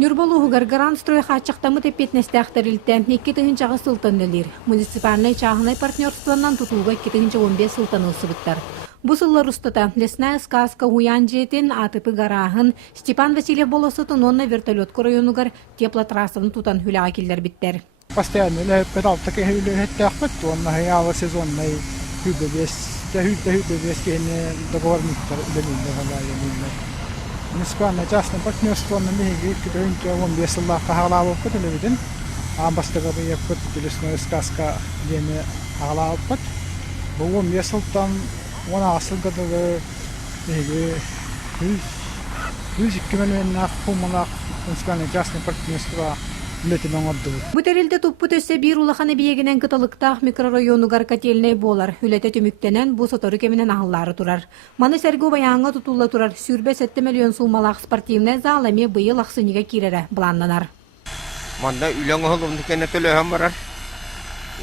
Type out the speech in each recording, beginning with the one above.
Нюрболу гаргаран строй хачактамы тепетнестяхтарилте 2 чағы сылтаннелер. Муниципальный чағынай партнерствоннан тутулға 2 15 сылтанылсыбыттар. Бу сыллар устата лесная сказка Уян жетин атыпы гарахын Степан Васильев болосытын онна вертолетку районугар теплотрассаны тутан хүләға келдер биттер. Постоянно педалта кehittyähpät tuonne ja сезонной hybridväs кене договорниктар lemillä ja niin. Municipaalinen частное партнерство на миги китönkä on viesellä kahalaavoppat leviten. Ambastagabi yappat lесная сказка yeme halaavat. Bu on vieseltan ona asıl kadar mиги 100 миллионна хумана municipaalinen частное партнерство. Бутерилде туппут өссе бир улаханы биегинен кыталыктах микрорайонугар котельный болар. Хүлете түмүктенен бу сотору кеминен ахыллары турар. Маны сәргө баяңга тутулла турар. Сүрбе 7 миллион сумалак спортивный залами быйыл аксыныга кирере буланнанар. Манда үлөң олумду кене төлөһөм барар.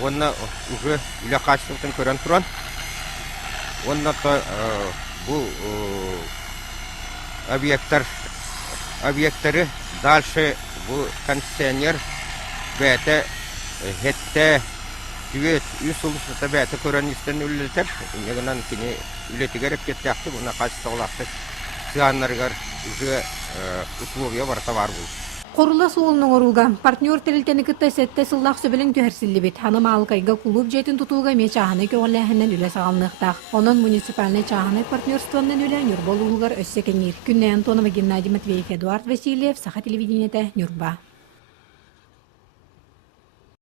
Онна уже үлө качтын көрөн туран. Онна бу объекттары дальше bu kondisioner bete hette düet usulda bete koranisten ülleter negenan kini ületi gerek ketdi buna kaçtığlaktı sığanlargar уже условия барта бар бул. Корулла суолунун орулга партнер тилтени кытта сетте сыллак сөбелин төһөрсиллибит ханым алкайга клуб жетин тутууга мечаханы көгөллэхинен үле сагалныктак. Онон муниципальный чаханы партнерствоннан үле Нюрболуугар өссекенир. Күннен Антонова Геннадий Матвеев, Эдуард Васильев, Саха телевидениете, Нюрба.